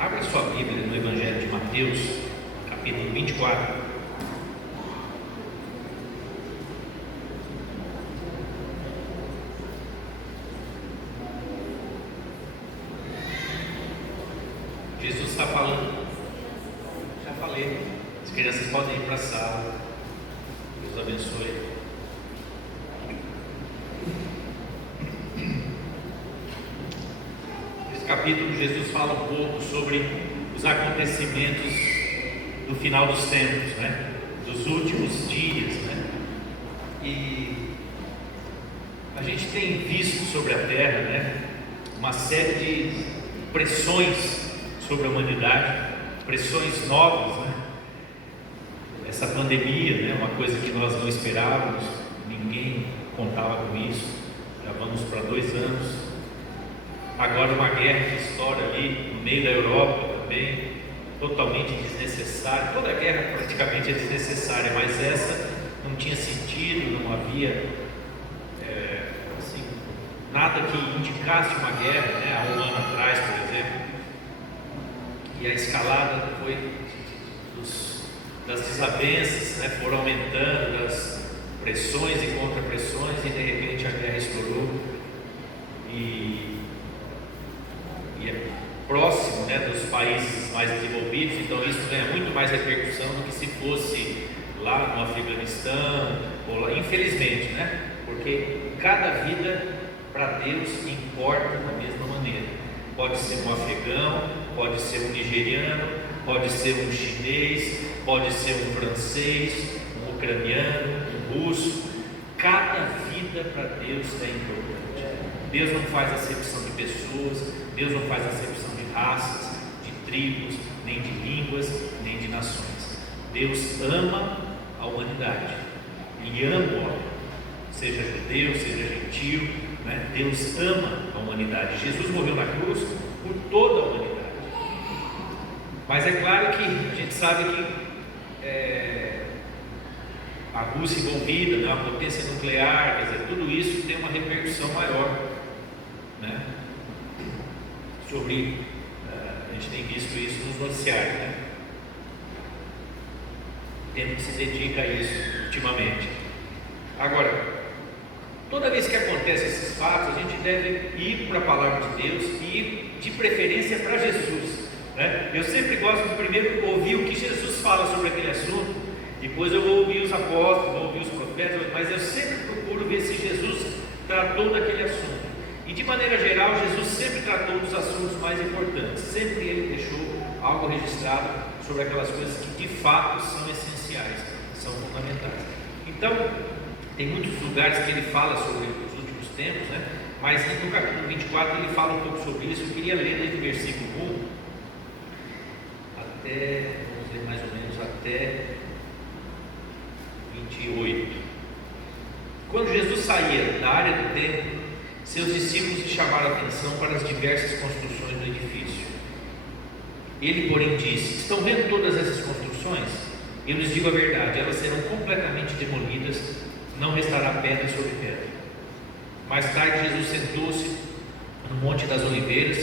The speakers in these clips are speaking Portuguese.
Abra sua Bíblia no Evangelho de Mateus, capítulo 24. Jesus está falando. Já falei. As crianças podem ir para a sala. Deus abençoe. Capítulo, Jesus fala um pouco sobre os acontecimentos do final dos tempos, né? Dos últimos dias, né? E a gente tem visto sobre a terra, né, uma série de pressões sobre a humanidade, pressões novas, né? Essa pandemia, né, uma coisa que nós não esperávamos, ninguém contava com isso. Já vamos para 2 anos. Agora uma guerra que estoura ali no meio da Europa também, totalmente desnecessária. Toda guerra praticamente é desnecessária, mas essa não tinha sentido, não havia assim, nada que indicasse uma guerra, né, há 1 ano atrás, por exemplo. E a escalada foi das desavenças, né, foram aumentando, das pressões e contrapressões, e de repente a guerra estourou. E é próximo, né, dos países mais desenvolvidos, então isso ganha muito mais repercussão do que se fosse lá no Afeganistão, ou lá, infelizmente, né, porque cada vida para Deus importa da mesma maneira. Pode ser um afegão, pode ser um nigeriano, pode ser um chinês, pode ser um francês, um ucraniano, um russo. Cada vida para Deus é importante. Deus não faz acepção de pessoas, Deus não faz acepção de raças, de tribos, nem de línguas, nem de nações. Deus ama a humanidade, Ele ama o homem, seja judeu, seja gentio, né? Deus ama a humanidade. Jesus morreu na cruz por toda a humanidade. Mas é claro que a gente sabe que a Rússia envolvida, né, a potência nuclear, quer dizer, tudo isso tem uma repercussão maior, né? Sobre, a gente tem visto isso nos noticiários, né? O tempo que se dedica a isso ultimamente. Agora, toda vez que acontecem esses fatos, a gente deve ir para a palavra de Deus e ir de preferência para Jesus, né? Eu sempre gosto de primeiro ouvir o que Jesus fala sobre aquele assunto, depois eu vou ouvir os apóstolos, vou ouvir os profetas, mas eu sempre procuro ver se Jesus tratou daquele assunto. E de maneira geral, Jesus sempre tratou dos assuntos mais importantes, sempre ele deixou algo registrado sobre aquelas coisas que de fato são essenciais, são fundamentais. Então, tem muitos lugares que ele fala sobre os últimos tempos, né? Mas no capítulo 24 ele fala um pouco sobre isso. Eu queria ler desde o versículo 1 até, vamos ler mais ou menos até 28. Quando Jesus saía da área do templo, seus discípulos lhe chamaram a atenção para as diversas construções do edifício. Ele, porém, disse: estão vendo todas essas construções? Eu lhes digo a verdade, elas serão completamente demolidas, não restará pedra sobre pedra. Mais tarde, Jesus sentou-se no Monte das Oliveiras.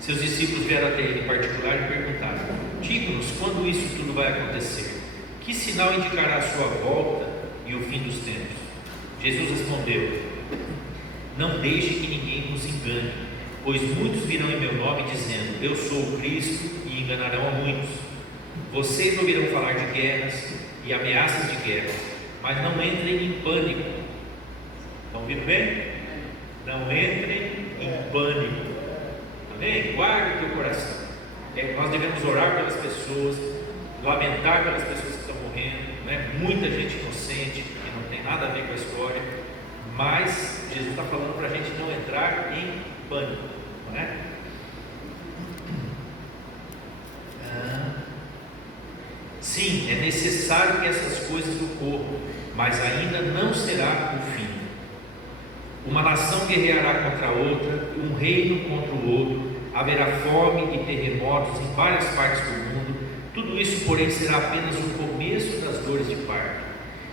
Seus discípulos vieram até ele em particular e perguntaram: diga-nos quando isso tudo vai acontecer? Que sinal indicará a sua volta e o fim dos tempos? Jesus respondeu: não deixe que ninguém nos engane, pois muitos virão em meu nome dizendo: eu sou o Cristo, e enganarão a muitos. Vocês ouvirão falar de guerras e ameaças de guerra, mas não entrem em pânico. Estão ouvindo bem? Não entrem em pânico. Amém? Guarde o teu coração. Nós devemos orar pelas pessoas, lamentar pelas pessoas que estão morrendo, né? Muita gente inocente que não tem nada a ver com a história, mas Jesus está falando para a gente não entrar em pânico, não é? Sim, é necessário que essas coisas ocorram, mas ainda não será o fim. Uma nação guerreará contra a outra, um reino contra o outro, haverá fome e terremotos em várias partes do mundo. Tudo isso, porém, será apenas o começo das dores de parto.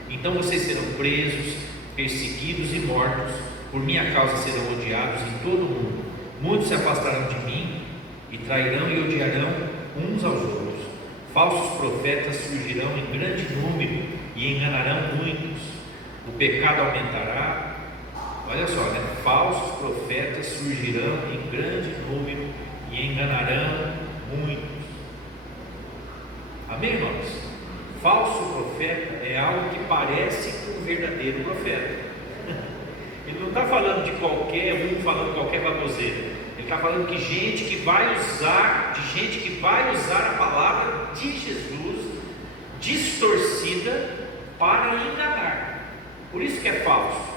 Então vocês serão presos, perseguidos e mortos, por minha causa serão odiados em todo o mundo. Muitos se afastarão de mim, e trairão e odiarão uns aos outros. Falsos profetas surgirão em grande número e enganarão muitos. O pecado aumentará. Olha só, né? Falsos profetas surgirão em grande número e enganarão muitos. Amém, irmãos? Falso profeta é algo que parece com um verdadeiro profeta. Ele não está falando de qualquer um, falando qualquer baboseira. Ele está falando de gente que vai usar a palavra de Jesus distorcida para enganar. Por isso que é falso.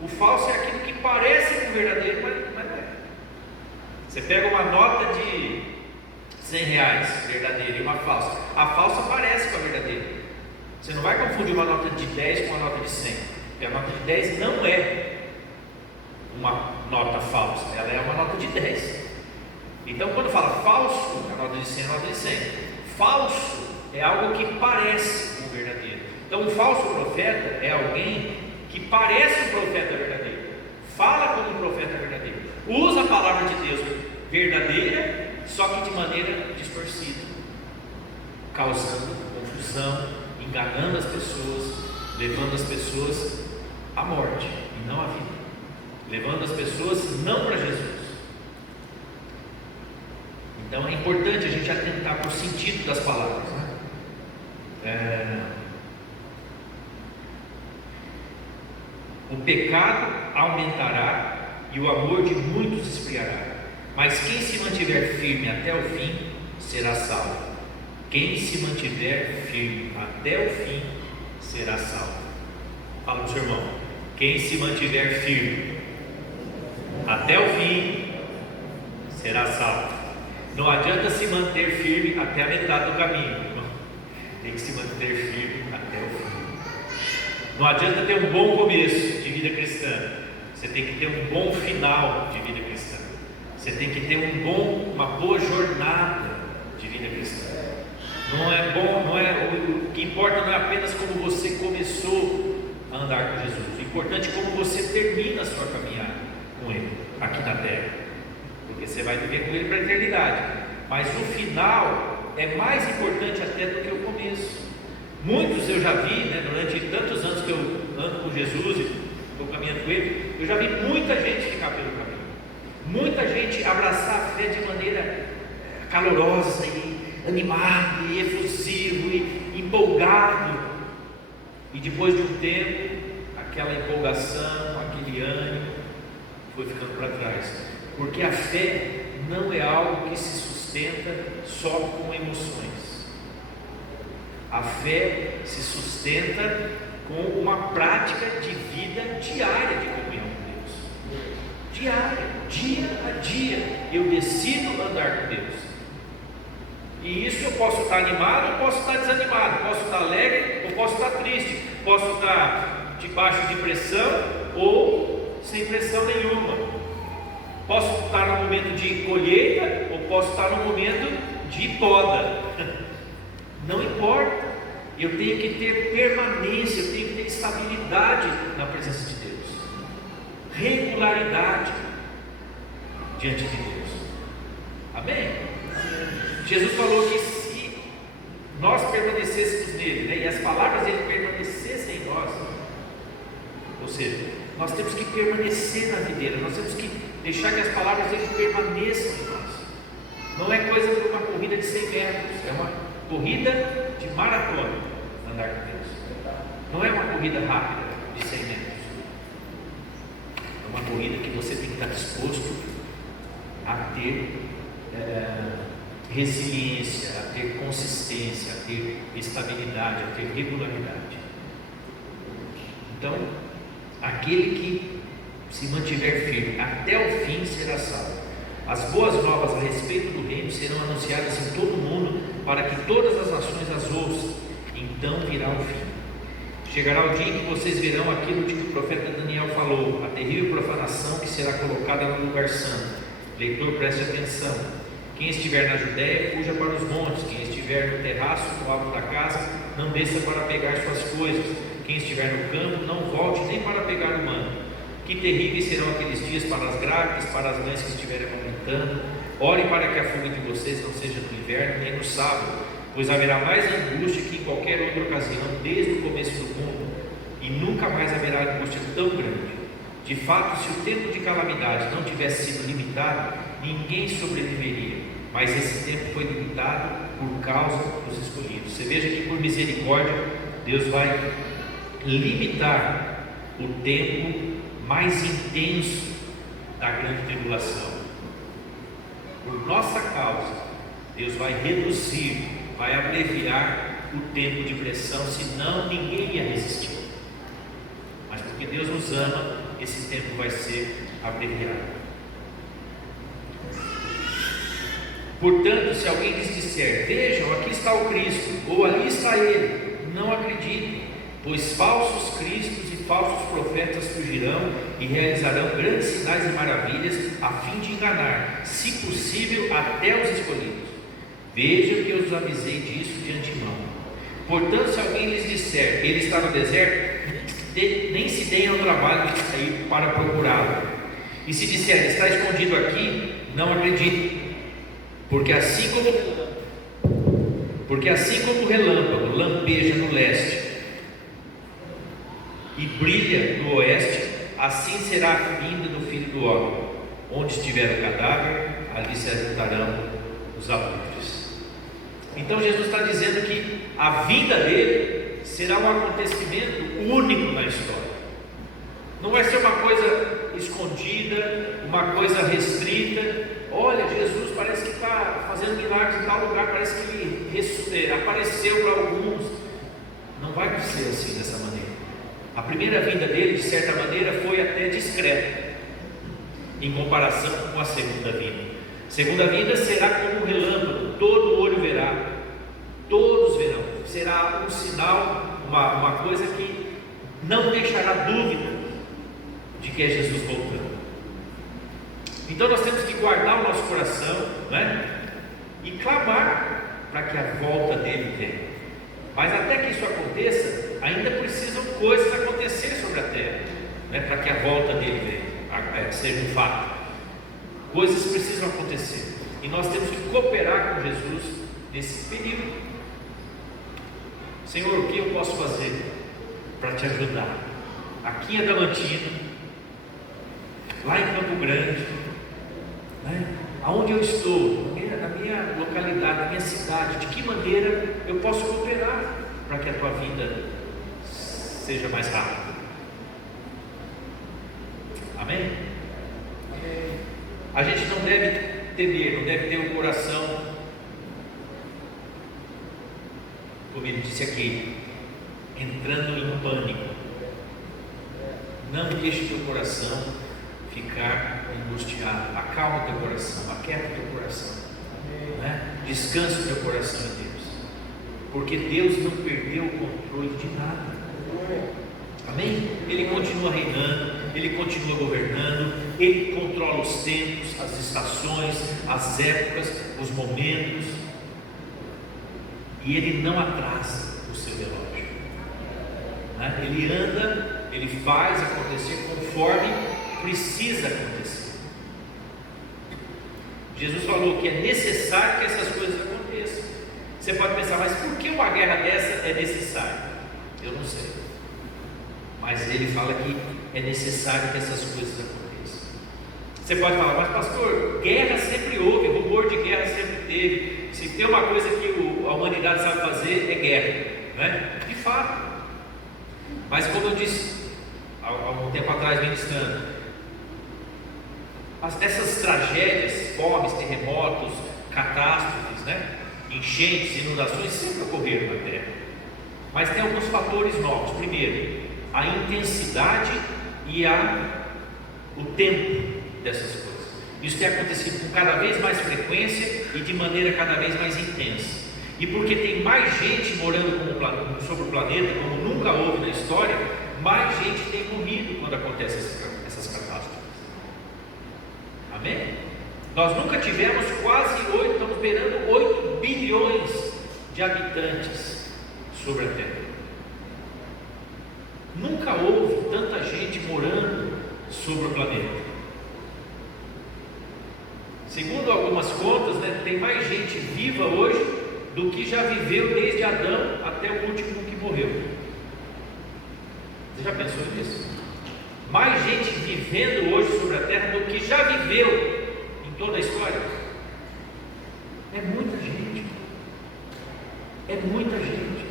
O falso é aquilo que parece com o verdadeiro, mas não é. Você pega uma nota de R$100 verdadeira e uma falsa. A falsa parece com a verdadeira. Você não vai confundir uma nota de 10 com uma nota de 100, porque a nota de 10 não é uma nota falsa, ela é uma nota de 10. Então quando fala falso, a nota de 100 é a nota de 100. Falso é algo que parece com o verdadeiro. Então um falso profeta é alguém que parece um profeta verdadeiro, fala como um profeta verdadeiro, usa a palavra de Deus verdadeira, só que de maneira distorcida, causando confusão, enganando as pessoas, levando as pessoas à morte e não à vida, levando as pessoas não para Jesus. Então é importante a gente atentar para o sentido das palavras, né? O pecado aumentará e o amor de muitos esfriará, mas quem se mantiver firme até o fim será salvo. Quem se mantiver firme até o fim será salvo. Fala para o seu irmão: quem se mantiver firme até o fim será salvo. Não adianta se manter firme até a metade do caminho, tem que se manter firme até o fim. Não adianta ter um bom começo de vida cristã, você tem que ter um bom final de vida cristã. Você tem que ter uma boa jornada de vida cristã. O que importa não é apenas como você começou a andar com Jesus. O importante é como você termina a sua caminhada com Ele aqui na terra, porque você vai viver com Ele para a eternidade. Mas o final é mais importante até do que o começo. Muitos eu já vi, né, durante tantos anos que eu ando com Jesus e estou caminhando com Ele, eu já vi muita gente ficar pelo caminho, muita gente abraçar a fé de maneira calorosa e animado e efusivo e empolgado, e depois de um tempo aquela empolgação, aquele ânimo foi ficando para trás, porque a fé não é algo que se sustenta só com emoções. A fé se sustenta com uma prática de vida diária de comunhão com Deus. Diária, dia a dia, eu decido andar com Deus. E isso eu posso estar animado, eu posso estar desanimado, posso estar alegre, ou posso estar triste, posso estar debaixo de pressão ou sem pressão nenhuma. Posso estar no momento de colheita ou posso estar no momento de poda. Não importa, eu tenho que ter permanência, eu tenho que ter estabilidade na presença de Deus, regularidade diante de Deus. Amém? Jesus falou que se nós permanecêssemos nele, né, e as palavras dele permanecessem em nós, ou seja, nós temos que permanecer na videira, nós temos que deixar que as palavras dele permaneçam em nós. Não é coisa de uma corrida de 100 metros, é uma corrida de maratona, andar com Deus. Não é uma corrida rápida de 100 metros, é uma corrida que você tem que estar disposto a ter resiliência, a ter consistência, a ter estabilidade, a ter regularidade. Então, aquele que se mantiver firme até o fim será salvo. As boas novas a respeito do reino serão anunciadas em todo o mundo, para que todas as nações as ouçam. Então virá o fim. Chegará o dia em que vocês verão aquilo de que o profeta Daniel falou, a terrível profanação que será colocada no lugar santo. Leitor, preste atenção. Quem estiver na Judéia, fuja para os montes. Quem estiver no terraço, no alto da casa, não desça para pegar suas coisas. Quem estiver no campo, não volte nem para pegar o manto. Que terríveis serão aqueles dias para as grávidas, para as mães que estiverem amamentando, Ore para que a fuga de vocês não seja no inverno nem no sábado, pois haverá mais angústia que em qualquer outra ocasião desde o começo do mundo, e nunca mais haverá angústia tão grande. De fato, se o tempo de calamidade não tivesse sido limitado, ninguém sobreviveria, mas esse tempo foi limitado por causa dos escolhidos. Você veja que por misericórdia Deus vai limitar o tempo mais intenso da grande tribulação. Por nossa causa, Deus vai reduzir, vai abreviar o tempo de pressão, senão ninguém ia resistir. Mas porque Deus nos ama, esse tempo vai ser abreviado. Portanto, se alguém lhes disser: vejam, aqui está o Cristo, ou ali está ele, não acreditem, pois falsos cristos e falsos profetas surgirão e realizarão grandes sinais e maravilhas, a fim de enganar, se possível, até os escolhidos. Vejam que eu os avisei disso de antemão. Portanto, se alguém lhes disser: ele está no deserto, nem se deem ao trabalho de sair para procurá-lo. E se disser: está escondido aqui, não acreditem. Porque assim como o relâmpago lampeja no leste e brilha no oeste, assim será a vinda do Filho do Homem. Onde estiver o cadáver, ali se ajuntarão os abutres. Então Jesus está dizendo que a vinda dele será um acontecimento único na história. Não vai ser uma coisa escondida, uma coisa restrita. Olha, Jesus parece que está fazendo milagres em tal lugar, parece que ele apareceu para alguns. Não vai ser assim, dessa maneira. A primeira vinda dele, de certa maneira, foi até discreta em comparação com a segunda vinda. A segunda vinda será como um relâmpago, todo olho verá, todos verão. Será um sinal, uma coisa que não deixará dúvida de que é Jesus voltando. Então nós temos que guardar o nosso coração, e clamar para que a volta dele venha. Mas até que isso aconteça, ainda precisam coisas acontecer sobre a terra, para que a volta dele venha, seja um fato. Coisas precisam acontecer, e nós temos que cooperar com Jesus nesse período. Senhor, o que eu posso fazer para te ajudar? Aqui em Adamantina, lá em Campo Grande, aonde eu estou, na minha localidade, na minha cidade, de que maneira eu posso cooperar para que a tua vida seja mais rápida? Amém? A gente não deve temer, não deve ter um coração, como ele disse aqui, entrando em pânico. Não deixe teu coração ficar angustiado. Acalma teu coração, aquieta teu coração, descansa o teu coração em Deus, porque Deus não perdeu o controle de nada. Amém? Ele continua reinando, Ele continua governando, Ele controla os tempos, as estações, as épocas, os momentos, e Ele não atrasa o seu relógio. Ele anda, Ele faz acontecer conforme precisa acontecer. Jesus falou que é necessário que essas coisas aconteçam. Você pode pensar: mas por que uma guerra dessa é necessária? Eu não sei, mas ele fala que é necessário que essas coisas aconteçam. Você pode falar: mas pastor, guerra sempre houve, rumor de guerra sempre teve. Se tem uma coisa que a humanidade sabe fazer, é guerra, de fato. Mas como eu disse há um tempo atrás, ministrando, essas tragédias, fomes, terremotos, catástrofes, enchentes, inundações sempre ocorreram na Terra. Mas tem alguns fatores novos. Primeiro, a intensidade e o tempo dessas coisas. Isso tem acontecido com cada vez mais frequência e de maneira cada vez mais intensa. E porque tem mais gente morando sobre o planeta, como nunca houve na história, mais gente tem morrido quando acontecem essas catástrofes. Amém? Nós nunca tivemos estamos beirando 8 bilhões de habitantes sobre a Terra. Nunca houve tanta gente morando sobre o planeta. Segundo algumas contas, né, tem mais gente viva hoje do que já viveu desde Adão até o último que morreu. Você já pensou nisso? Mais gente vivendo hoje sobre a terra do que já viveu em toda a história. É muita gente. É muita gente.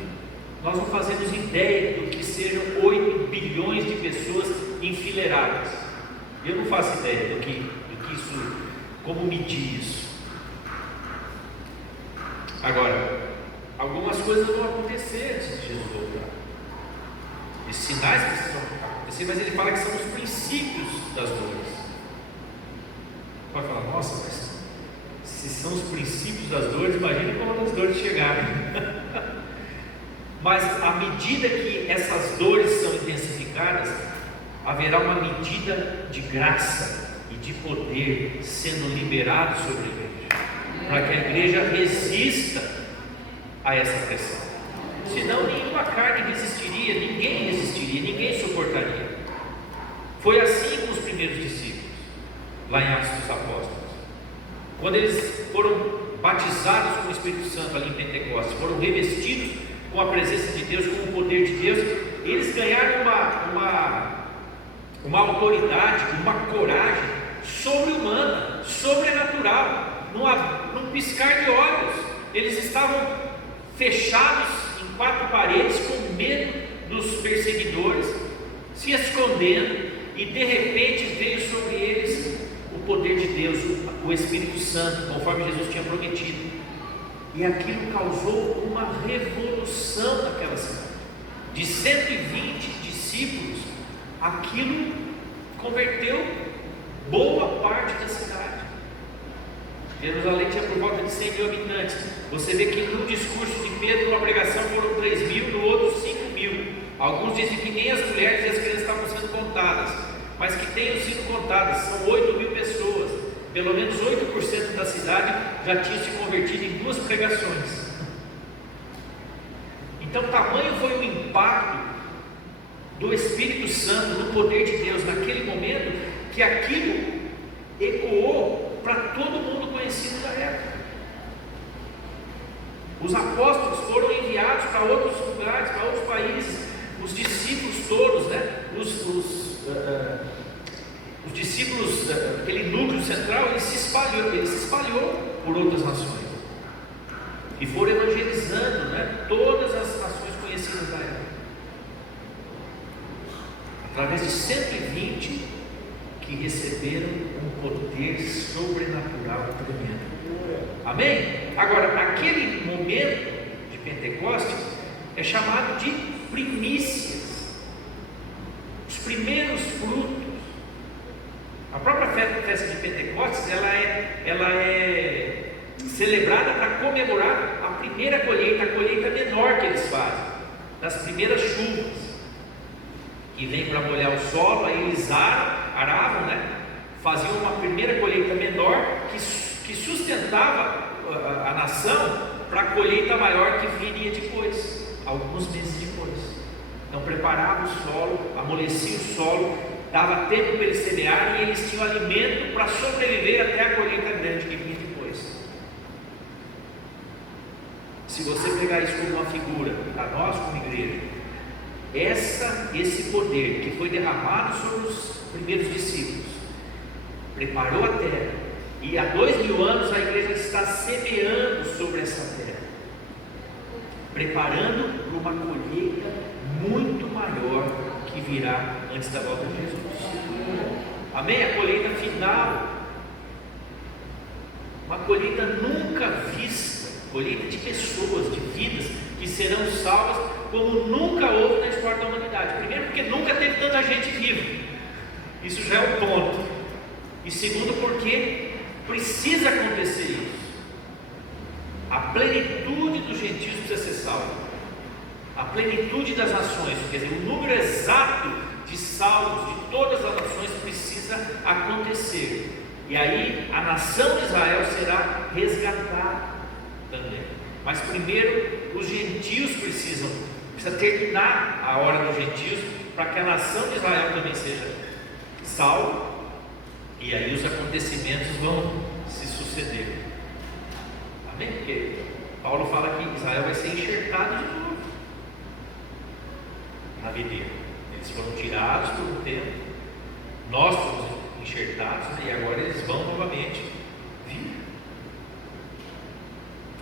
Nós não fazemos ideia do que sejam 8 bilhões de pessoas enfileiradas. Eu não faço ideia do que isso, como medir isso. Agora, algumas coisas vão acontecer antes de Jesus voltar. Os sinais precisam acontecer, mas ele fala que são os princípios das dores. Pode falar, nossa, mas se são os princípios das dores, imagine quando as dores chegarem. Mas à medida que essas dores são intensificadas, haverá uma medida de graça e de poder sendo liberado sobre a igreja, para que a igreja resista a essa pressão. Senão nenhuma carne resistiria, ninguém suportaria. Foi assim com os primeiros discípulos, lá em Atos dos Apóstolos. Quando eles foram batizados com o Espírito Santo ali em Pentecostes, foram revestidos com a presença de Deus, com o poder de Deus, eles ganharam uma autoridade, uma coragem sobre-humana, sobrenatural, num piscar de olhos. Eles estavam fechados em 4 paredes, com medo dos perseguidores, se escondendo, e de repente veio sobre eles o poder de Deus, o Espírito Santo, conforme Jesus tinha prometido. E aquilo causou uma revolução naquela cidade. De 120 discípulos, aquilo converteu boa parte da cidade. Jerusalém tinha por volta de 100 mil habitantes. Você vê que no discurso de Pedro, numa pregação, foram 3 mil, no outro 5 mil. Alguns dizem que nem as mulheres e as crianças estavam sendo contadas, mas que tenham sido contadas, são 8 mil pessoas. Pelo menos 8% da cidade já tinha se convertido em 2 pregações. Então, tamanho foi o impacto do Espírito Santo, do poder de Deus naquele momento, que aquilo ecoou para todo mundo conhecido da época. Os apóstolos foram enviados para outros lugares, para outros países. Os discípulos todos, né? Os discípulos, aquele núcleo central, ele se espalhou por outras nações e foram evangelizando, né, todas as nações conhecidas da época, através de 120 que receberam um poder sobrenatural tremendo. Amém? Agora, aquele momento de Pentecostes é chamado de primícias, os primeiros frutos. A própria festa de Pentecostes, ela é celebrada para comemorar a primeira colheita, a colheita menor que eles fazem, das primeiras chuvas, que vem para molhar o solo. Aí eles aravam, né? Faziam uma primeira colheita menor, que sustentava a nação para a colheita maior que viria depois, alguns meses depois. Então preparava o solo, amolecia o solo, dava tempo para eles semearem, e eles tinham alimento para sobreviver até a colheita grande que vinha depois. Se você pegar isso como uma figura para nós como igreja, esse poder que foi derramado sobre os primeiros discípulos preparou a terra, e há 2000 anos a igreja está semeando sobre essa terra, preparando para uma colheita muito maior que virá antes da volta de Jesus. Amém? A colheita final, uma colheita nunca vista, colheita de pessoas, de vidas que serão salvas como nunca houve na história da humanidade. Primeiro, porque nunca teve tanta gente viva, isso já é um ponto. E segundo, porque precisa acontecer isso. A plenitude dos gentios precisa ser salva, a plenitude das nações, quer dizer, o número exato de salvos de todas as nações precisa acontecer, e aí a nação de Israel será resgatada também. Mas primeiro os gentios precisa terminar a hora dos gentios, para que a nação de Israel também seja salva, e aí os acontecimentos vão se suceder. Amém? Porque Paulo fala que Israel vai ser enxertado de novo na videira. Eles foram tirados por um tempo, nós fomos enxertados, e agora eles vão novamente vir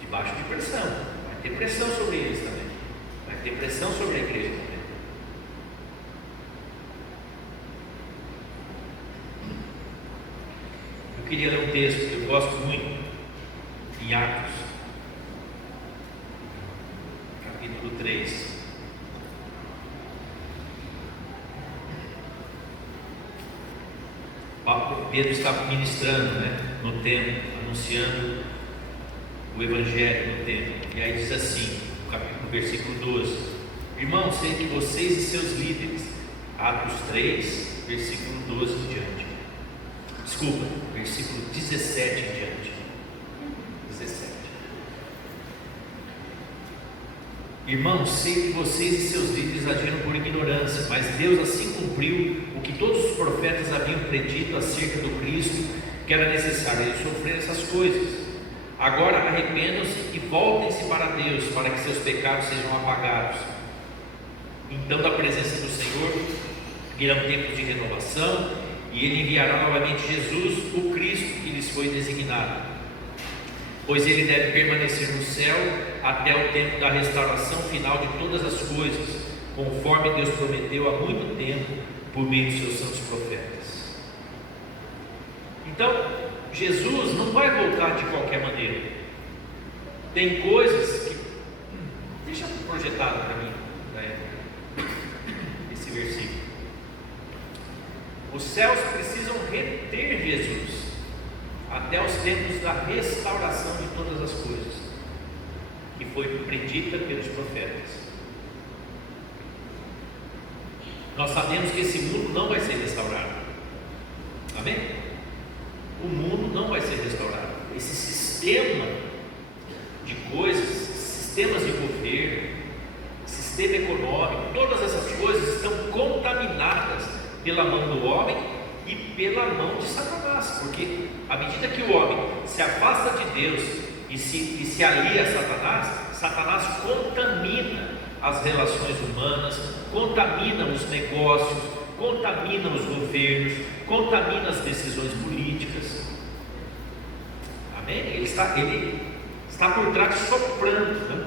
debaixo de pressão. Vai ter pressão sobre eles também, vai ter pressão sobre a igreja também. Eu queria ler um texto que eu gosto muito, em Atos, capítulo 3. Pedro estava ministrando, no templo, anunciando o Evangelho no templo. E aí diz assim, no versículo 12: irmãos, sei que vocês e seus líderes, Atos 3, versículo 12 em diante. Desculpa, versículo 17 em diante. 17. Irmãos, sei que vocês e seus líderes agiram por ignorância, mas Deus assim cumpriu o que todos os profetas haviam predito acerca do Cristo, que era necessário ele sofrer essas coisas. Agora arrependam-se e voltem-se para Deus, para que seus pecados sejam apagados. Então, da presença do Senhor virão tempos de renovação, e Ele enviará novamente Jesus, o Cristo que lhes foi designado. Pois Ele deve permanecer no céu até o tempo da restauração final de todas as coisas, conforme Deus prometeu há muito tempo, por meio dos seus santos profetas. Então, Jesus não vai voltar de qualquer maneira. Tem coisas que... Deixa projetado para mim, esse versículo. Os céus precisam reter Jesus até os tempos da restauração de todas as coisas, que foi predita pelos profetas. Nós sabemos que esse mundo não vai ser restaurado. Amém? O mundo não vai ser restaurado. Esse sistema de coisas, sistemas de governo, sistema econômico, todas essas coisas estão contaminadas pela mão do homem e pela mão de Satanás, porque à medida que o homem se afasta de Deus e se alia a Satanás, Satanás contamina as relações humanas, contamina os negócios, contamina os governos, contamina as decisões políticas. Amém? Ele está por trás soprando,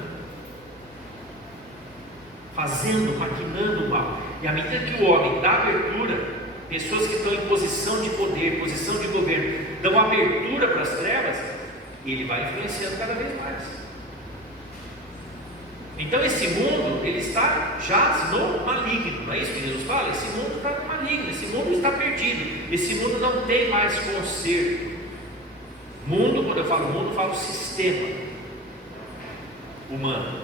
fazendo, maquinando o mal. E à medida que o homem dá abertura, pessoas que estão em posição de poder, posição de governo, dão abertura para as trevas, ele vai influenciando cada vez mais. Então esse mundo, ele está já no maligno, não é isso que Jesus fala? Esse mundo está no maligno, esse mundo está perdido, esse mundo não tem mais conserto. Mundo, quando eu falo mundo, eu falo sistema humano.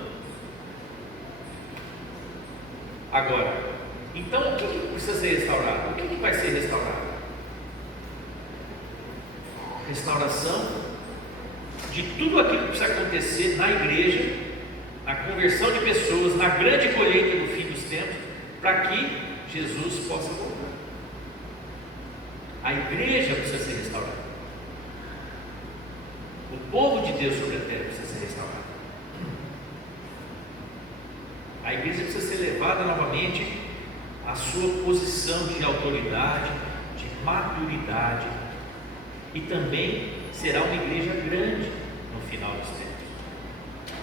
Agora, então o que precisa ser restaurado? O que vai ser restaurado? Restauração de tudo aquilo que precisa acontecer na igreja, na conversão de pessoas, na grande colheita no fim dos tempos, para que Jesus possa voltar. A igreja precisa ser restaurada. O povo de Deus sobre a terra precisa ser restaurado. A igreja precisa ser levada novamente à sua posição de autoridade, de maturidade, e também será uma igreja grande no final dos tempos.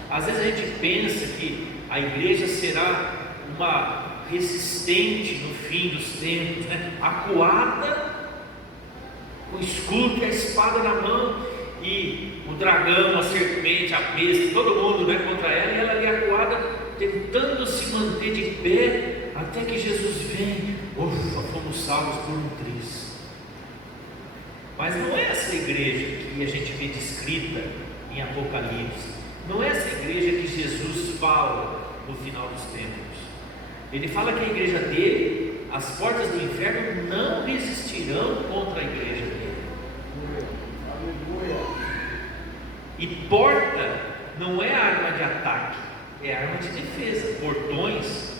Às vezes a gente pensa que a igreja será uma resistente no fim dos tempos, acuada, com o escudo e a espada na mão, e o dragão, a serpente, a besta, todo mundo contra ela, e ela ali acuada, tentando se manter de pé, até que Jesus vem. Ufa, fomos salvos por um triz. Mas não é essa igreja que a gente vê descrita em Apocalipse. Não é essa igreja que Jesus fala no final dos tempos. Ele fala que a igreja dele, as portas do inferno não resistirão contra a igreja dele. E porta não é arma de ataque, é arma de defesa. Portões,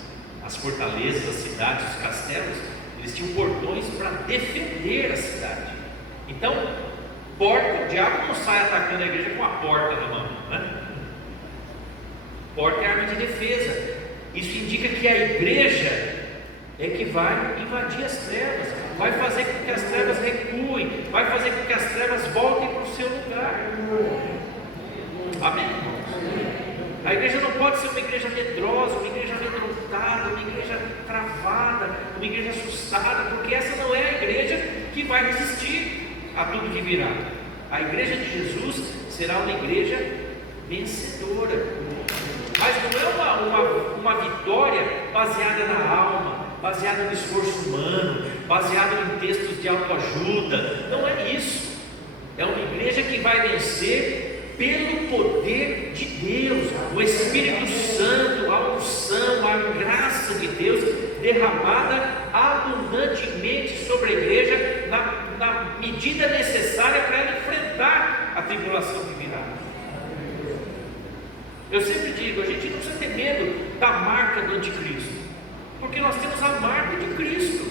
as fortalezas, as cidades, os castelos, eles tinham portões para defender a cidade. Então, Porta, o diabo não sai atacando a igreja com a porta na mão, né? Porta é arma de defesa. Isso indica que a igreja é que vai invadir as trevas, vai fazer com que as trevas recuem, vai fazer com que as trevas voltem para o seu lugar. Amém, irmãos? A igreja não pode ser uma igreja medrosa, uma igreja amedrontada, uma igreja travada, uma igreja assustada, porque essa não é a igreja que vai resistir a tudo que virá. A igreja de Jesus será uma igreja vencedora, mas não é uma vitória baseada na alma, baseada no esforço humano, baseada em textos de autoajuda. Não é isso. É uma igreja que vai vencer pelo poder de Deus, o Espírito Santo, a unção, a graça de Deus derramada abundantemente sobre a igreja na medida necessária para ela enfrentar a tribulação que virá. Eu sempre digo, a gente não precisa ter medo da marca do anticristo, porque nós temos a marca de Cristo.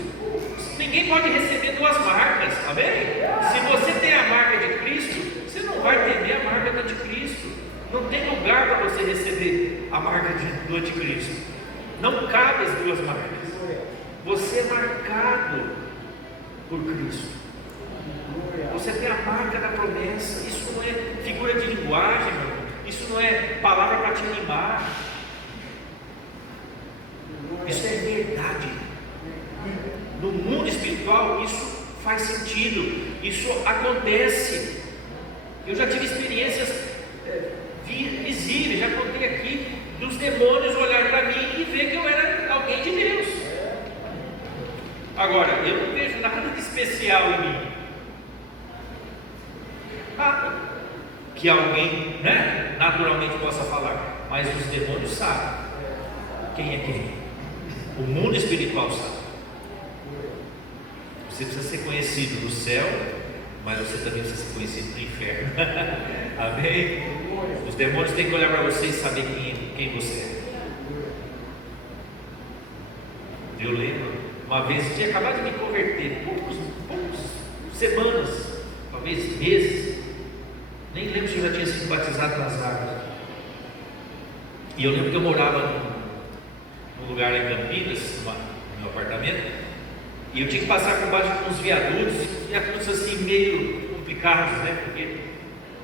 Ninguém pode receber duas marcas, amém? Se você tem a marca de Cristo, você não vai temer a marca do anticristo. Não tem lugar para você receber a marca do anticristo. Não cabe as duas marcas. Você é marcado por Cristo. Você tem a marca da promessa. Isso não é figura de linguagem, meu irmão. Isso não é palavra para te animar. Isso é verdade. No mundo espiritual isso faz sentido. Isso acontece. Eu já tive experiências visíveis. Já contei aqui dos demônios olhar para mim e ver que eu era alguém de Deus. Agora, eu não vejo nada de especial em mim. Nada que alguém, naturalmente possa falar. Mas os demônios sabem quem é quem. O mundo espiritual sabe. Você precisa ser conhecido no céu, mas você também precisa ser conhecido no inferno. Amém? Os demônios têm que olhar para você e saber quem você é. Eu lembro, uma vez, eu tinha acabado de me converter, poucas semanas, talvez meses, nem lembro se eu já tinha sido batizado nas águas. E eu lembro que eu morava num lugar em Campinas, no meu apartamento, e eu tinha que passar por baixo de uns viadutos assim meio complicados, né? Porque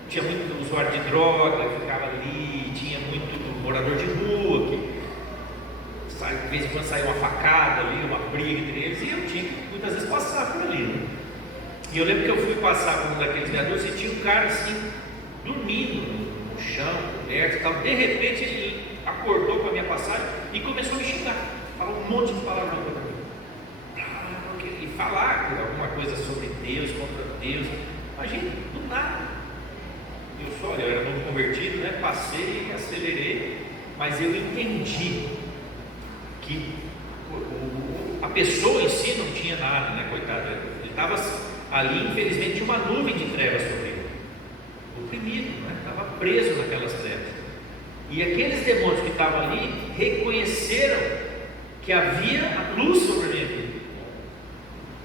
tinha muito usuário de droga, ficava ali, tinha muito morador de rua, que de vez em quando saía uma facada ali, uma briga entre eles, e eu tinha que muitas vezes passar por ali, né? E eu lembro que eu fui passar por um daqueles viadutos e tinha um cara assim, dormindo no chão, coberto e tal. De repente ele acordou com a minha passagem e começou a me xingar, falou um monte de palavrão para mim. E falar alguma coisa sobre Deus, contra Deus. Imagina, do nada. Eu era novo convertido, né? Passei, acelerei, mas eu entendi que a pessoa em si não tinha nada, né? Coitado, ele estava ali, infelizmente, tinha uma nuvem de trevas sobre ele, oprimido, né? Estava preso naquelas trevas. E aqueles demônios que estavam ali reconheceram que havia a luz sobre a minha vida.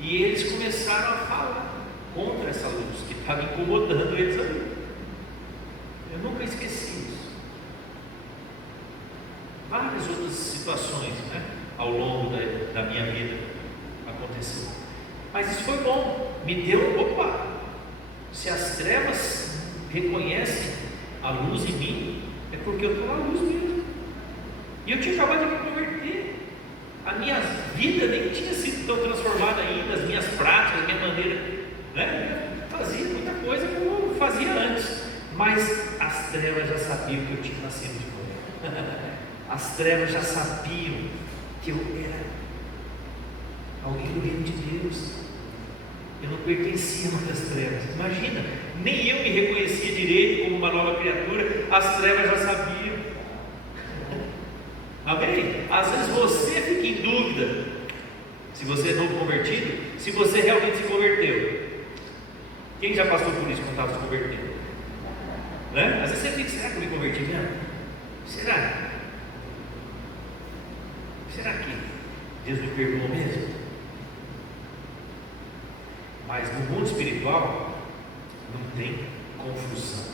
E eles começaram a falar contra essa luz que estava incomodando eles ali. Eu nunca esqueci isso. Várias outras situações, né, ao longo da minha vida aconteceram. Mas isso foi bom. Me deu, se as trevas reconhecem a luz em mim, é porque eu estou na luz mesmo. E eu tinha acabado de me converter. A minha vida nem tinha sido tão transformada ainda, as minhas práticas, a minha maneira, né? Fazia muita coisa como eu fazia antes, mas as trevas já sabiam que eu tinha nascido de novo. As trevas já sabiam que eu era alguém do reino de Deus. Eu não pertencia mais às trevas. Imagina, nem eu me reconhecia direito como uma nova criatura, as trevas já sabiam. Amém? Às vezes você fica em dúvida se você é novo convertido, se você realmente se converteu. Quem já passou por isso quando estava se convertendo? Né? Às vezes você fica, será que eu me converti mesmo? Será? Será que Deus me perdoou mesmo? Mas no mundo espiritual não tem confusão.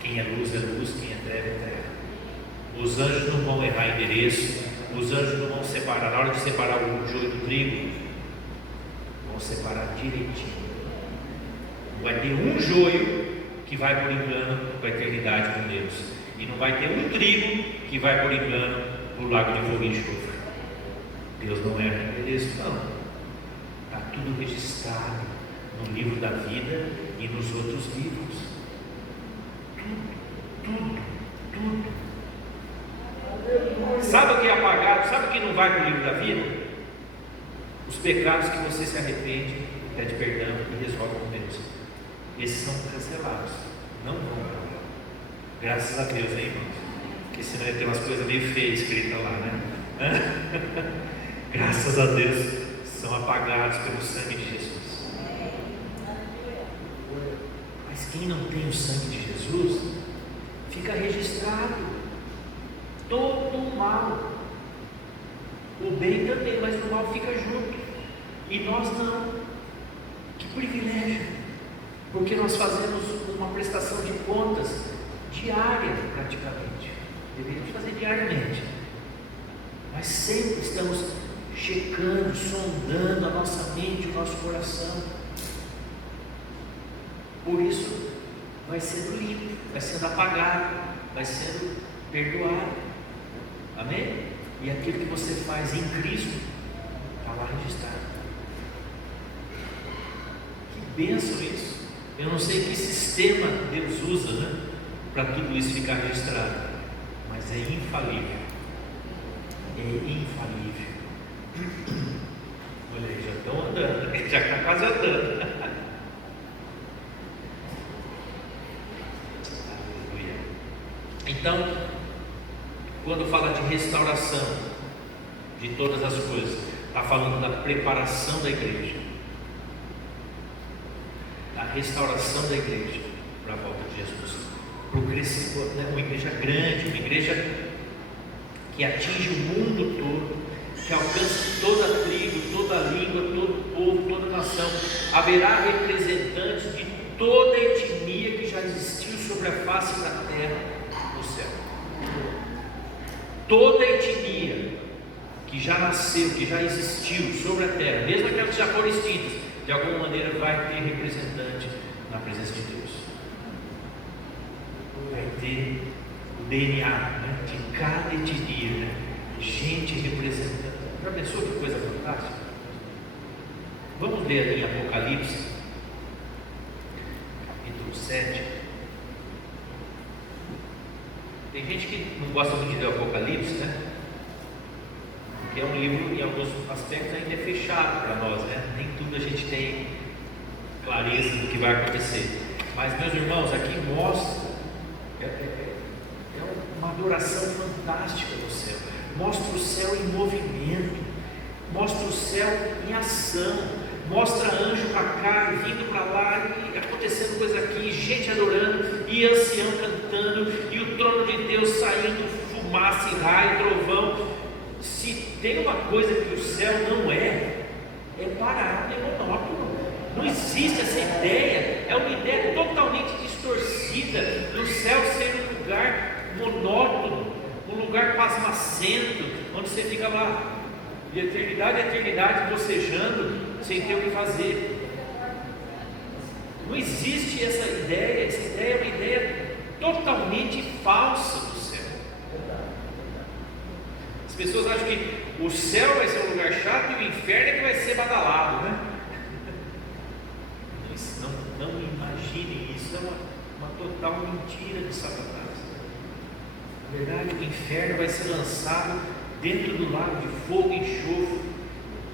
Quem é luz, quem é treva, é treva. Os anjos não vão errar endereço, os anjos não vão separar, na hora de separar o joio do trigo, vão separar direitinho. Não vai ter um joio que vai por engano para a eternidade com Deus, e não vai ter um trigo que vai por engano no lago de fogo e enxofre. Deus não erra endereço, não. Está tudo registrado no livro da vida e nos outros livros. Tudo. Sabe o que é apagado? Sabe o que não vai para o livro da vida? Os pecados que você se arrepende, pede perdão e resolve com Deus. Esses são cancelados, não vão para lá. Graças a Deus, hein, irmãos? Porque senão ia ter umas coisas meio feias escritas lá, né? Graças a Deus, são apagados pelo sangue de Jesus. Mas quem não tem o sangue de Jesus, fica registrado todo o mal. O bem também, mas o mal fica junto. E nós não. Que privilégio! Porque nós fazemos uma prestação de contas diária, praticamente. Deveríamos fazer diariamente. Mas sempre estamos checando, sondando a nossa mente, o nosso coração. Por isso, vai sendo limpo, vai sendo apagado, vai sendo perdoado. Amém? E aquilo que você faz em Cristo está lá registrado. Que bênção isso! Eu não sei que sistema Deus usa, né, para tudo isso ficar registrado, mas é infalível. É infalível. Olha aí, já estão andando, já está quase andando. Aleluia. Então, quando fala de restauração de todas as coisas, está falando da preparação da igreja, da restauração da igreja para a volta de Jesus, para o crescimento, né? Uma igreja grande, uma igreja que atinge o mundo todo, que alcance toda a tribo, toda a língua, todo povo, toda a nação. Haverá representantes de toda a etnia que já existiu sobre a face da terra no céu. Toda a etnia que já nasceu, que já existiu sobre a terra, mesmo aquelas que já foram extintas, de alguma maneira vai ter representante na presença de Deus. Vai ter o DNA, né, de cada etnia, né, gente representando. Já pensou que coisa fantástica? Vamos ler ali em Apocalipse, capítulo 7. Tem gente que não gosta muito de ler o Apocalipse, né? Porque é um livro, em alguns aspectos, ainda é fechado para nós, né? Nem tudo a gente tem clareza do que vai acontecer. Mas, meus irmãos, aqui mostra uma adoração fantástica do céu. Mostra o céu em movimento, mostra o céu em ação, mostra anjo para cá e vindo para lá, e acontecendo coisa aqui, gente adorando, e ancião cantando, e o trono de Deus saindo, fumaça e raio, trovão. Se tem uma coisa que o céu não é parado, é monótono. Não existe essa ideia, é uma ideia totalmente distorcida do céu ser um lugar monótono, um lugar pasmacento, onde você fica lá de eternidade a eternidade bocejando, sem ter o que fazer. Não existe essa ideia é uma ideia totalmente falsa do céu. As pessoas acham que o céu vai ser um lugar chato e o inferno é que vai ser badalado, né? Não imaginem isso, é uma total mentira de Satanás. Na verdade, o inferno vai ser lançado dentro do lago de fogo e enxofre,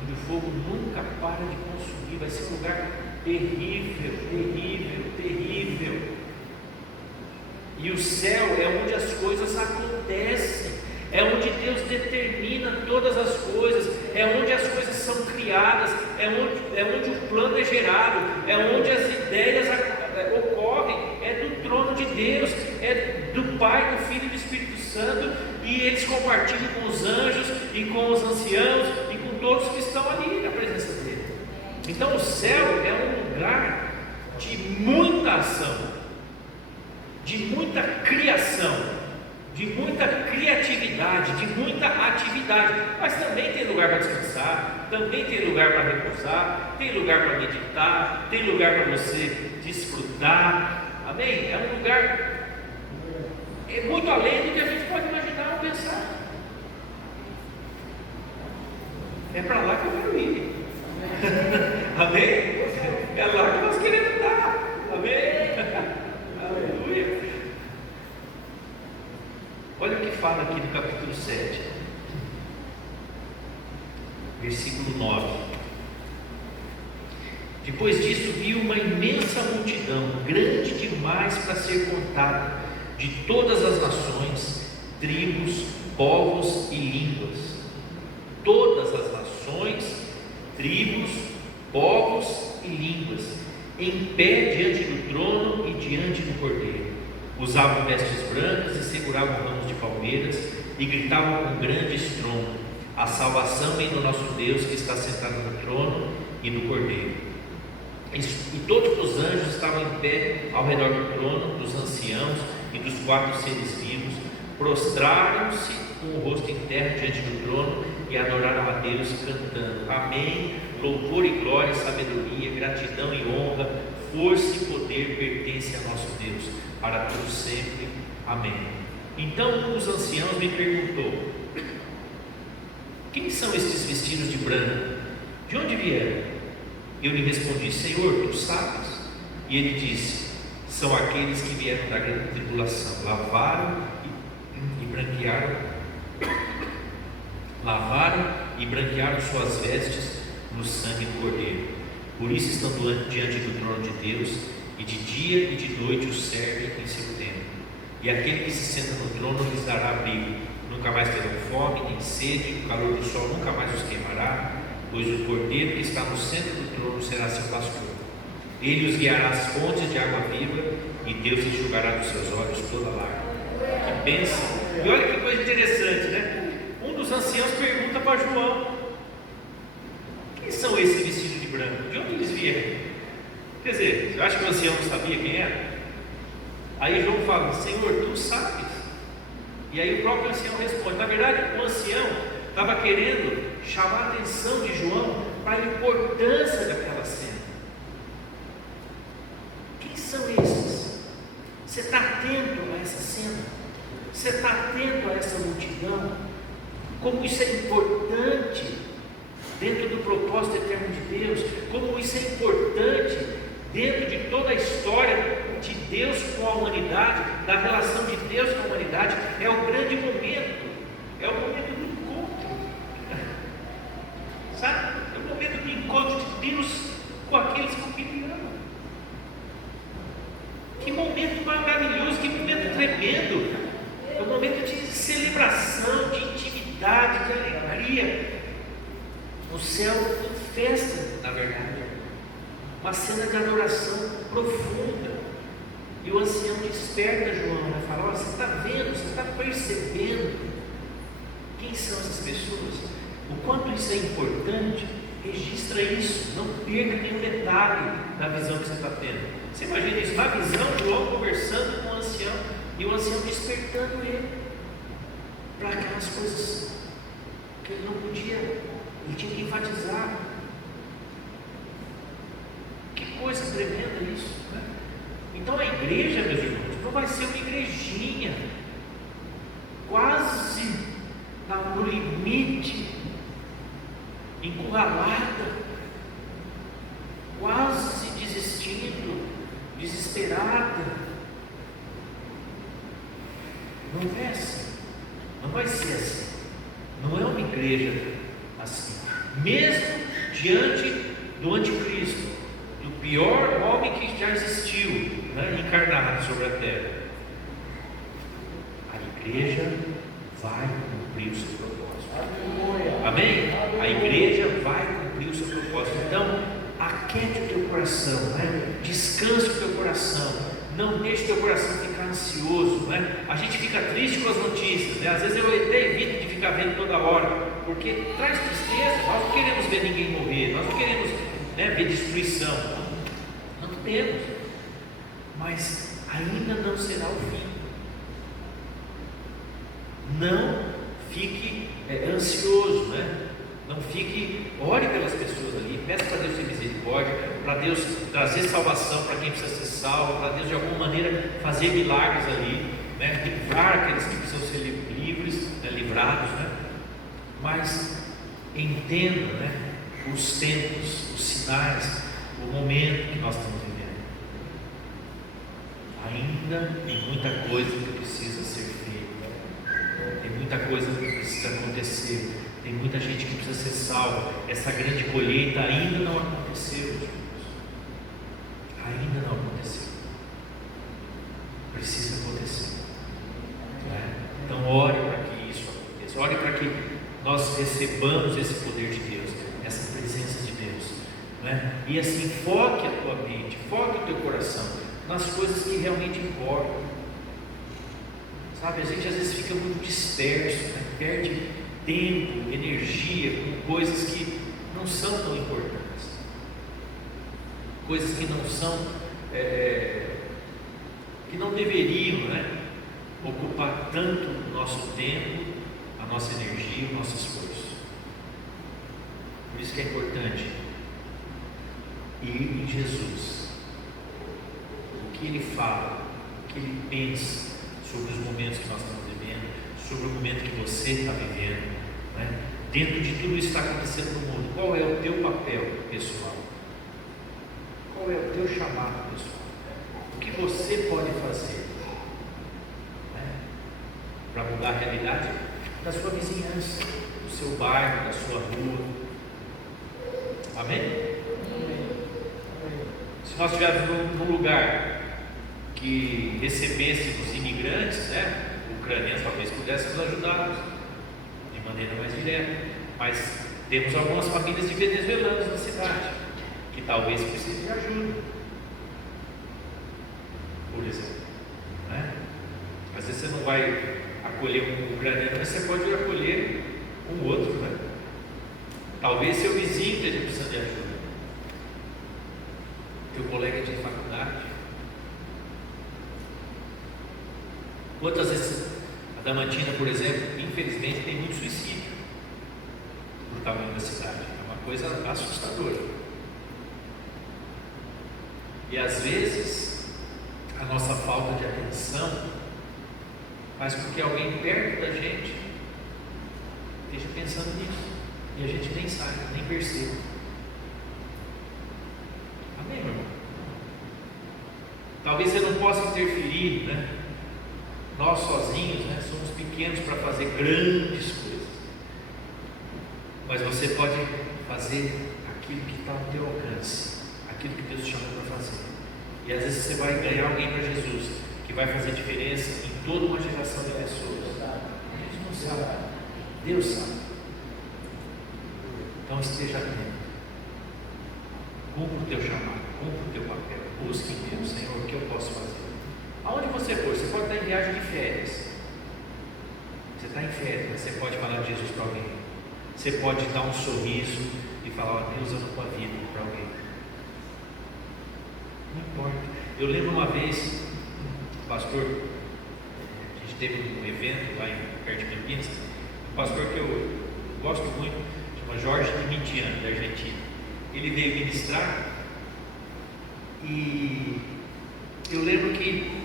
onde o fogo nunca para de consumir. Vai ser um lugar terrível, terrível, terrível. E o céu é onde as coisas acontecem, é onde Deus determina todas as coisas, é onde as coisas são criadas, é onde o plano é gerado, é onde as ideias ocorrem, é do trono de Deus, é do Pai, do Filho e do Espírito Santo, e eles compartilham com os anjos e com os anciãos e com todos que estão ali na presença dele. Então o céu é um lugar de muita ação, de muita criação, de muita criatividade, de muita atividade, mas também tem lugar para descansar, também tem lugar para repousar, tem lugar para meditar, tem lugar para você desfrutar, amém? É um lugar, é muito além do que a gente pode imaginar ou pensar. É para lá que eu quero ir, amém? É lá que nós queremos estar, amém? Aleluia. Olha o que fala aqui no capítulo 7, versículo 9. Depois disso vi uma imensa multidão, grande demais para ser contada, de todas as nações, tribos, povos e línguas. Todas as nações, tribos, povos e línguas, em pé diante do trono e diante do Cordeiro. Usavam vestes brancas e seguravam ramos de palmeiras e gritavam com grande estrondo: a salvação vem do nosso Deus que está sentado no trono e no Cordeiro. E todos os anjos estavam em pé ao redor do trono, dos anciãos e dos 4 seres vivos, prostraram-se com o rosto em terra diante do trono e adoraram a Deus cantando: amém, louvor e glória, sabedoria, gratidão e honra, força e poder pertence a nosso Deus, para todos sempre, amém. Então um dos anciãos me perguntou: quem são estes vestidos de branco? De onde vieram? Eu lhe respondi: Senhor, tu sabes. E ele disse: são aqueles que vieram da grande tribulação, lavaram e branquearam suas vestes no sangue do Cordeiro. Por isso estão diante do trono de Deus, e de dia e de noite o servem em seu templo. E aquele que se senta no trono lhes dará abrigo, nunca mais terão fome nem sede, o calor do sol nunca mais os queimará, pois o Cordeiro que está no centro do trono será seu pastor. Ele os guiará às fontes de água viva, e Deus enxugará dos seus olhos toda lágrima. Que bênção! E olha que coisa interessante, né? Um dos anciãos pergunta para João: quem são esses vestidos de branco? De onde eles vieram? Quer dizer, eu acho que o ancião não sabia quem era. Aí João fala: Senhor, tu sabes. E aí o próprio ancião responde. Na verdade, o ancião estava querendo chamar a atenção de João para a importância daquela cena. Quem são esses? Você está atento a essa cena? Você está atento a essa multidão? Como isso é importante dentro do propósito eterno de Deus? Como isso é importante dentro de toda a história de Deus com a humanidade, da relação de Deus com a humanidade? É o grande momento, é o momento do encontro, sabe? É o momento do encontro de Deus com aqueles que Ele ama. Que momento maravilhoso, que momento tremendo! É um momento de celebração, de intimidade, de alegria. O céu em festa, na verdade, uma cena de adoração profunda. E o ancião desperta João, né? Fala: olha, você está vendo, você está percebendo quem são essas pessoas? O quanto isso é importante? Registra isso, não perca nenhum detalhe da visão que você está tendo. Você imagina isso, na visão, João conversando com o ancião, e o ancião despertando ele para aquelas coisas que ele não podia, ele tinha que enfatizar. Que coisa tremenda isso, né? Então a igreja, meus irmãos, não vai ser uma igrejinha quase no limite, encurralada, quase desistindo, desesperada. Não é assim, não vai ser assim. Não é uma igreja assim. Mesmo diante do anticristo, do pior homem que já existiu, né, encarnado sobre a terra, a igreja vai cumprir o seu propósito. Amém? A igreja vai cumprir o seu propósito. Então, aquiete o teu coração, né? Descanse o teu coração. Não deixe o teu coração ficar ansioso, né? A gente fica triste com as notícias, né? Às vezes eu até evito de ficar vendo toda hora, porque traz tristeza. Nós não queremos ver ninguém morrer, nós não queremos, né, ver destruição. Não temos, mas ainda não será o fim. Não fique ansioso, né? Não fique, ore pelas pessoas ali, peça para Deus ter misericórdia, para Deus trazer salvação para quem precisa ser salvo, para Deus de alguma maneira fazer milagres ali, né? Livrar aqueles que precisam ser livres, né? Livrados, né? Mas entenda, né? Os tempos, os sinais, o momento que nós estamos vivendo. Ainda tem muita coisa que precisa ser feita, tem muita coisa que precisa acontecer, tem muita gente que precisa ser salva. Essa grande colheita ainda não aconteceu, irmãos. Ainda não aconteceu. Precisa acontecer, né? Então ore para que isso aconteça, ore para que nós recebamos esse poder de Deus, essa presença de Deus, né? E assim, foque a tua mente, foque o teu coração nas coisas que realmente importam, sabe? A gente às vezes fica muito disperso, né? Perde tempo, energia com coisas que não são tão importantes, coisas que não são, que não deveriam, né? Ocupar tanto o nosso tempo, a nossa energia, o nosso esforço. Por isso que é importante ir em Jesus, o que Ele fala, o que Ele pensa sobre os momentos que nós estamos vivendo, sobre o momento que você está vivendo, né? Dentro de tudo isso que está acontecendo no mundo, qual é o teu papel pessoal? Qual é o teu chamado pessoal? O que você pode fazer, né? Para mudar a realidade da sua vizinhança, do seu bairro, da sua rua? Amém? Se nós estivermos num lugar que recebesse os imigrantes, né, ucranianos, talvez pudéssemos ajudá-los de maneira mais direta, mas temos algumas famílias de venezuelanos na cidade que talvez precisem de ajuda, por exemplo, né? Às vezes você não vai acolher um ucraniano, mas você pode acolher um outro, né? Talvez seu vizinho esteja precisando de ajuda, teu colega de faculdade. Quantas vezes a Damantina, por exemplo, infelizmente tem muito suicídio por tamanho da cidade, é uma coisa assustadora. E às vezes a nossa falta de atenção faz com que alguém perto da gente esteja pensando nisso e a gente nem sabe, nem percebe. Amém, meu irmão? Talvez você não possa interferir, né? Nós sozinhos, né, somos pequenos para fazer grandes coisas, mas você pode fazer aquilo que está ao teu alcance, aquilo que Deus te chamou para fazer. E às vezes você vai ganhar alguém para Jesus, que vai fazer diferença em toda uma geração de pessoas. A gente não sabe, Deus sabe. Então esteja atento, cumpra o teu chamado, cumpra o teu papel, busque em Deus, Senhor, o que eu posso fazer? Aonde você for, você pode estar em viagem de férias, você está em férias, mas você pode falar de Jesus para alguém, você pode dar um sorriso e falar, ó, Deus ama a tua vida para alguém, não importa. Eu lembro uma vez, pastor, a gente teve um evento lá perto de Campinas, um pastor que eu gosto muito, chama Jorge Dimitian, da Argentina. Ele veio ministrar e eu lembro que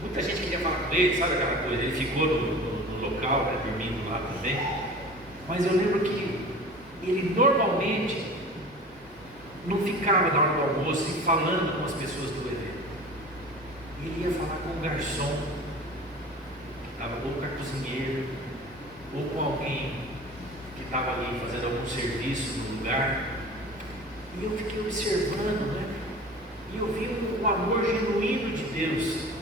muita gente queria falar com ele, sabe aquela coisa, ele ficou no local, né, dormindo lá também, mas eu lembro que ele normalmente não ficava na hora do almoço falando com as pessoas do evento, ele ia falar com o garçom, que estava ou com a cozinheira, ou com alguém que estava ali fazendo algum serviço no lugar, e eu fiquei observando, né? E eu vi um amor genuíno de Deus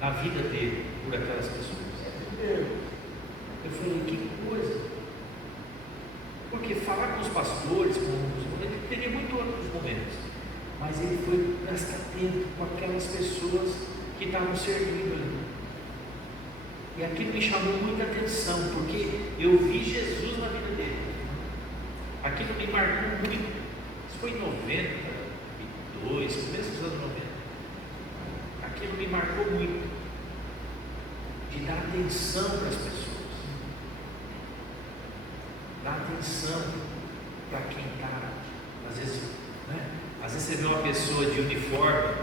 na vida dele por aquelas pessoas. Eu falei, que coisa! Porque falar com os pastores, ele teria muito outros momentos, mas ele foi prestar atento com aquelas pessoas que estavam servindo ali. E aquilo me chamou muita atenção, porque eu vi Jesus na vida dele. Aquilo me marcou muito. Isso foi em 92, 92, começo dos anos 90. Aquilo me marcou muito, de dar atenção para as pessoas, dar atenção para quem está, às vezes, né? Às vezes você vê uma pessoa de uniforme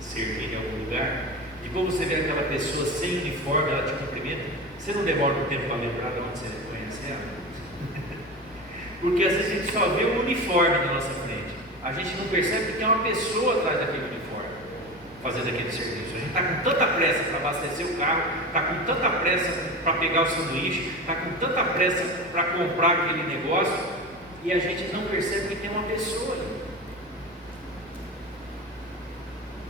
servindo em algum lugar, e como você vê aquela pessoa sem uniforme, ela te cumprimenta, você não demora um tempo para lembrar de onde você conhece ela? Porque às vezes a gente só vê o uniforme na nossa frente, a gente não percebe que tem uma pessoa atrás daquele uniforme, fazendo aquele serviço. A gente está com tanta pressa para abastecer o carro, está com tanta pressa para pegar o sanduíche, está com tanta pressa para comprar aquele negócio, e a gente não percebe que tem uma pessoa ali.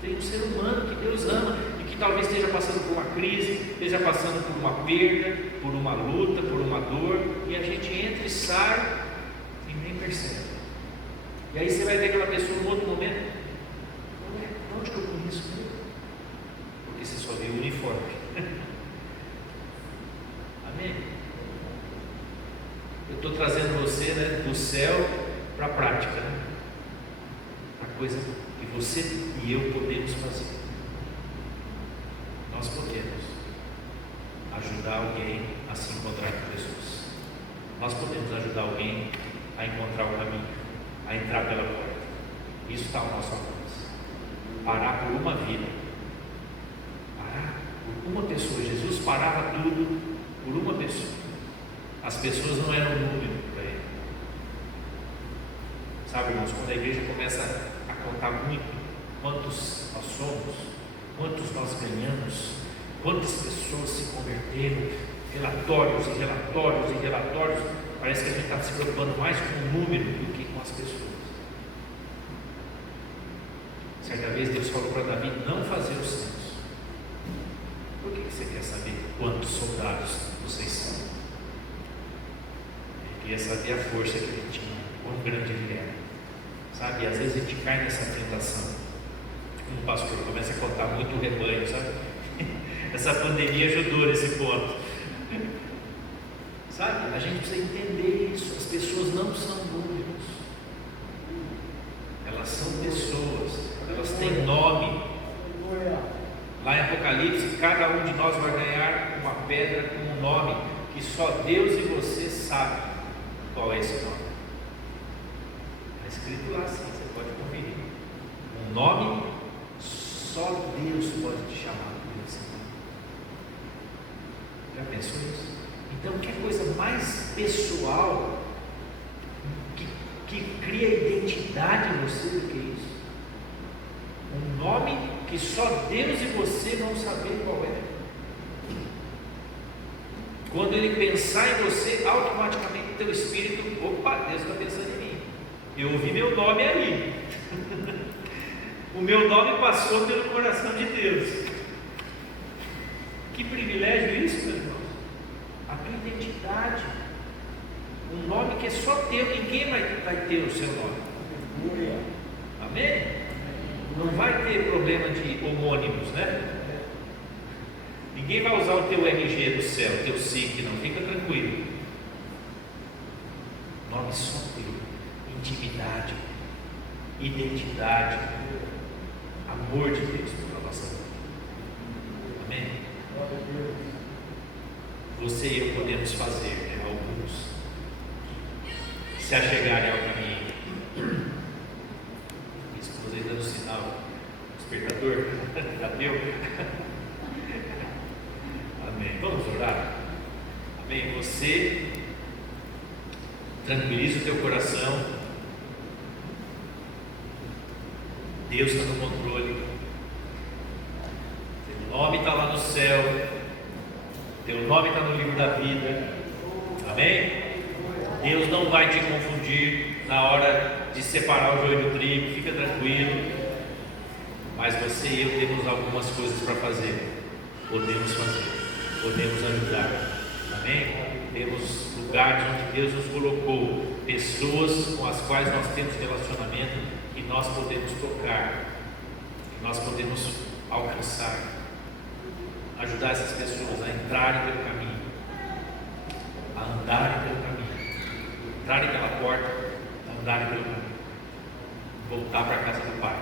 Tem um ser humano que Deus ama e que talvez esteja passando por uma crise, esteja passando por uma perda, por uma luta, por uma dor, e a gente entra e sai e nem percebe. E aí você vai ver aquela pessoa num outro momento, onde que eu conheço ele? Porque você só viu o uniforme. Amém? Eu estou trazendo você, né, do céu para a prática, né? A coisa que você e eu podemos fazer. Nós podemos ajudar alguém a se encontrar com Jesus. Nós podemos ajudar alguém a encontrar o caminho, a entrar pela porta. Isso está ao nosso alcance. Parar por uma vida, parar por uma pessoa. Jesus parava tudo por uma pessoa. As pessoas não eram número para ele. Sabe, irmãos, quando a igreja começa a contar muito quantos nós somos, quantos nós ganhamos, quantas pessoas se converteram, relatórios e relatórios e relatórios, parece que a gente está se preocupando mais com o número do que com as pessoas. Certa vez Deus falou para Davi não fazer o censo. Por que você quer saber quantos soldados vocês são? Ele queria saber a força que ele tinha, quão grande ele era. Sabe, às vezes a gente cai nessa tentação. Um pastor começa a contar muito o rebanho, sabe? Essa pandemia ajudou nesse ponto. Sabe, a gente precisa entender isso. As pessoas não são números, elas são pessoas, elas têm nome. Lá em Apocalipse, cada um de nós vai ganhar uma pedra com um nome que só Deus e você sabem qual é esse nome. Está escrito lá assim, você pode conferir. Um nome só Deus pode te chamar por esse nome. Já pensou isso? Então, que coisa mais pessoal que cria identidade em você do que isso? Um nome que só Deus e você vão saber qual é. Quando Ele pensar em você, automaticamente o teu espírito, opa, Deus está pensando em mim. Eu ouvi meu nome aí. O meu nome passou pelo coração de Deus. Que privilégio isso, meus irmãos. A tua identidade. Um nome que é só teu, ninguém vai ter o seu nome. Amém? Não vai ter problema de homônimos, né? Ninguém vai usar o teu RG do céu, o teu SIC, não, fica tranquilo. Nome só teu. Intimidade, identidade, amor de Deus pela nossa vida. Amém? Você e eu podemos fazer, né, alguns se achegarem ao caminho. Minha esposa aí dando sinal, despertador, deu? Amém. Vamos orar? Amém. Você tranquiliza o teu coração. Deus está no controle. Teu nome está lá no céu. Teu nome está no livro da vida. Amém? Deus não vai te confundir na hora de separar o joio do trigo. Fica tranquilo. Mas você e eu temos algumas coisas para fazer. Podemos fazer. Podemos ajudar. Amém? Temos lugares onde Deus nos colocou. Pessoas com as quais nós temos relacionamento. Que nós podemos tocar, que nós podemos alcançar, ajudar essas pessoas a entrarem pelo caminho, a andarem pelo caminho, entrarem pela porta, a andarem pelo caminho. voltar para a casa do Pai.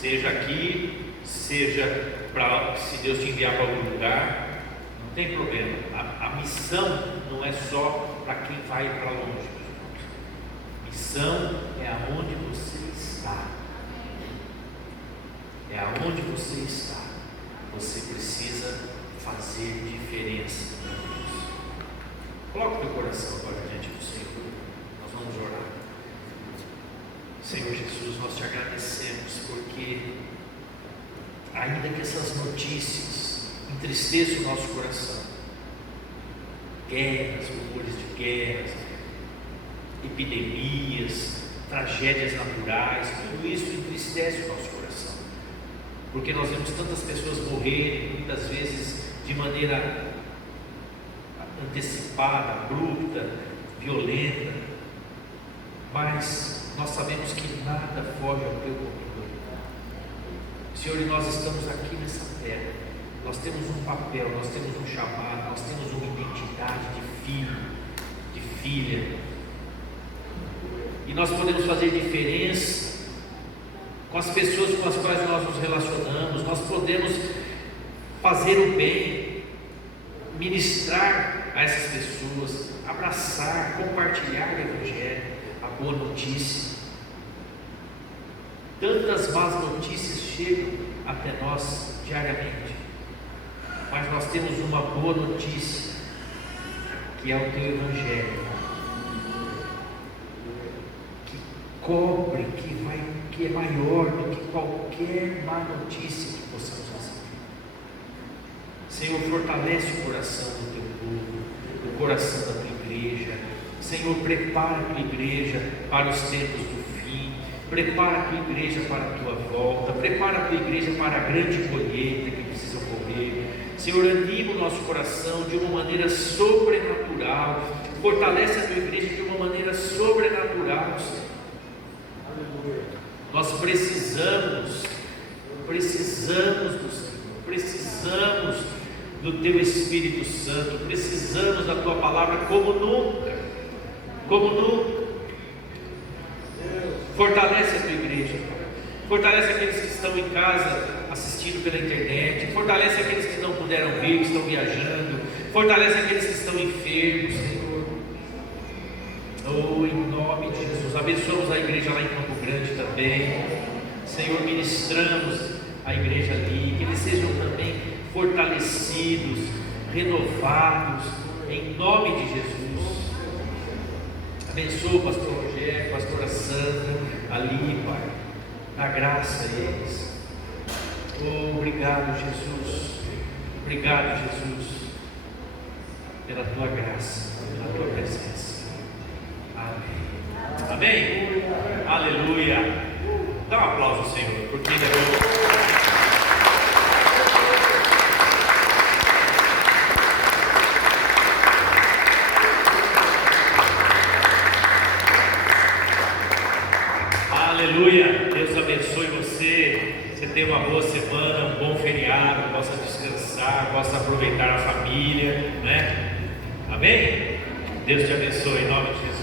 Seja aqui, seja para, se Deus te enviar para algum lugar, não tem problema. A missão não é só para quem vai para longe, meus irmãos. Missão é aonde você está. É aonde você está. Você precisa fazer diferença para Deus. Coloque o teu coração agora diante do Senhor. Nós vamos orar. Senhor Jesus, nós te agradecemos porque, ainda que essas notícias entristeçam o nosso coração, guerras, rumores de guerras, epidemias, tragédias naturais, tudo isso entristece o nosso coração, porque nós vemos tantas pessoas morrerem, muitas vezes de maneira antecipada, abrupta, violenta, mas nós sabemos que nada foge ao teu controle. Senhor, e nós estamos aqui nessa terra, nós temos um papel, nós temos um chamado, nós temos uma identidade de filho, de filha, e nós podemos fazer diferença com as pessoas com as quais nós nos relacionamos. Nós podemos fazer o bem, ministrar a essas pessoas, abraçar, compartilhar o Evangelho, a boa notícia. Tantas más notícias chegam até nós diariamente, mas nós temos uma boa notícia, que é o teu Evangelho, que cobre, que é maior do que qualquer má notícia que possamos receber. Senhor, fortalece o coração do teu povo, o coração da tua igreja. Senhor, prepara a tua igreja para os tempos do fim, prepara a tua igreja para a tua volta, prepara a tua igreja para a grande colheita que precisa ocorrer. Senhor, anima o nosso coração de uma maneira sobrenatural, fortalece a tua igreja de uma maneira sobrenatural, Senhor. Nós precisamos do Senhor, precisamos do teu Espírito Santo, precisamos da tua palavra como nunca. Fortalece a tua igreja, fortalece aqueles que estão em casa assistindo pela internet, fortalece aqueles que não puderam vir, que estão viajando, fortalece aqueles que estão enfermos, Senhor. Oh, em nome de Jesus, abençoamos a igreja lá em Campo Grande também, Senhor, ministramos a igreja ali, que eles sejam também fortalecidos, renovados, em nome de Jesus. Abençoa o pastor Rogério, pastora Sandra, ali, Pai, dá graça a eles. Oh, obrigado, Jesus, pela tua graça, pela tua presença. Amém. Amém. Aleluia. Dá um aplauso ao Senhor, porque Ele é bom. Aleluia, Deus abençoe você. Você tenha uma boa semana, um bom feriado, possa descansar, possa aproveitar a família, né? Amém? Deus te abençoe em nome de Jesus.